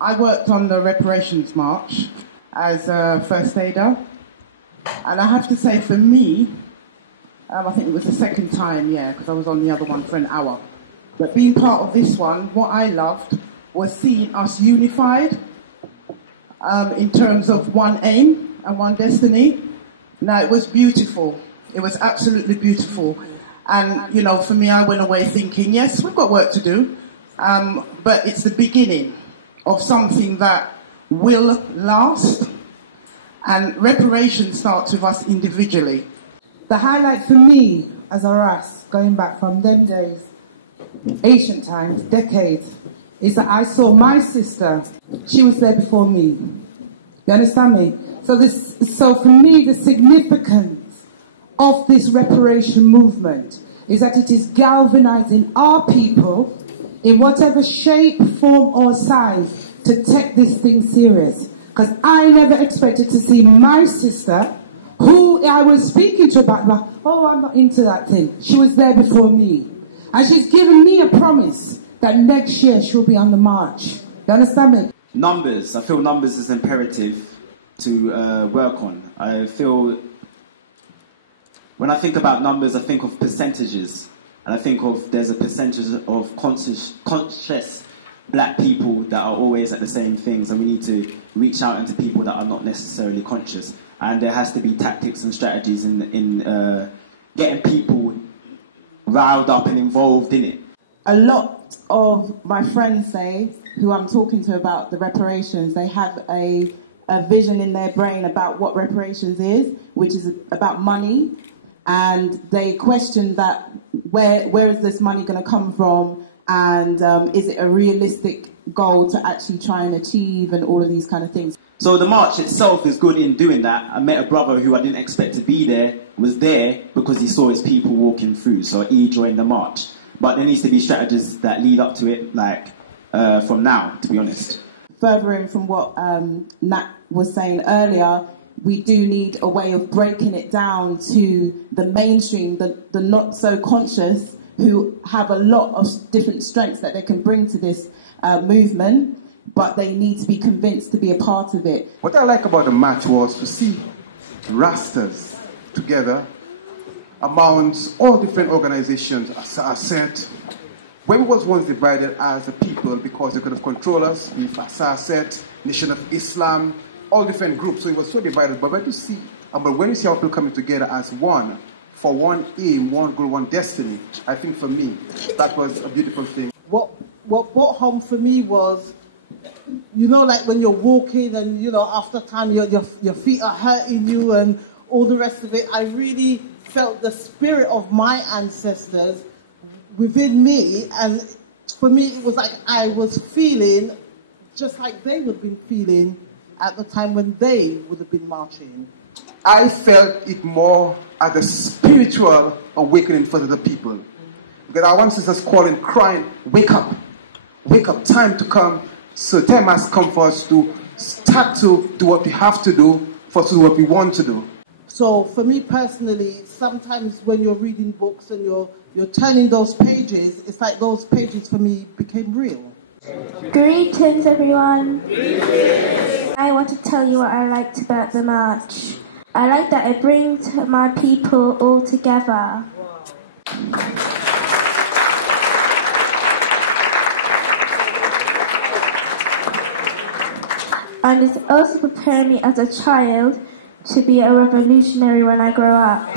I worked on the Reparations March as a first aider, and I have to say for me, I think it was the second time, because I was on the other one for an hour. But being part of this one, what I loved was seeing us unified in terms of one aim and one destiny. Now, it was beautiful. It was absolutely beautiful. And, you know, for me, I went away thinking, yes, we've got work to do, but it's the beginning of something that will last. And reparation starts with us individually. The highlight for me as a Ras, going back from them days, ancient times, decades, is that I saw my sister. She was there before me. You understand me? So for me, the significance of this reparation movement is that it is galvanizing our people in whatever shape, form or size to take this thing serious. Because I never expected to see my sister, who I was speaking to about, like, oh, I'm not into that thing. She was there before me. And she's given me a promise that next year she'll be on the march. You understand me? Numbers. I feel numbers is imperative to work on. I feel, when I think about numbers, I think of percentages. And I think of there's a percentage of conscious black people that are always at the same things, and we need to reach out into people that are not necessarily conscious. And there has to be tactics and strategies in getting people riled up and involved in it. A lot of my friends say, who I'm talking to about the reparations, they have a vision in their brain about what reparations is, which is about money, and they question that where is this money going to come from, and is it a realistic goal to actually try and achieve, and all of these kind of things. So the march itself is good in doing that. I met a brother who I didn't expect to be there, was there because he saw his people walking through, so he joined the march. But there needs to be strategies that lead up to it, like from now, to be honest. Furthering from what Nat was saying earlier, we do need a way of breaking it down to the mainstream, the not so conscious, who have a lot of different strengths that they can bring to this movement, but they need to be convinced to be a part of it. What I like about the match was to see Rastas together amongst all different organizations are set. When we was once divided as a people because they could have controlled us, the Fasasset, Nation of Islam, all different groups, so it was so divided. But when you see our people coming together as one, for one aim, one goal, one destiny, I think for me, that was a beautiful thing. What brought home for me was, you know, like when you're walking and, you know, after time your feet are hurting you and all the rest of it. I really felt the spirit of my ancestors within me, and for me it was like I was feeling just like they would have been feeling at the time when they would have been marching. I felt it more as a spiritual awakening for the people. Because our ancestors calling, crying, wake up, time to come. So time has come for us to start to do what we have to do, for us to do what we want to do. So for me personally, sometimes when you're reading books and you're turning those pages, it's like those pages for me became real. Greetings everyone. Greetings. I want to tell you what I liked about the march. I like that it brings my people all together. And it's also preparing me as a child to be a revolutionary when I grow up.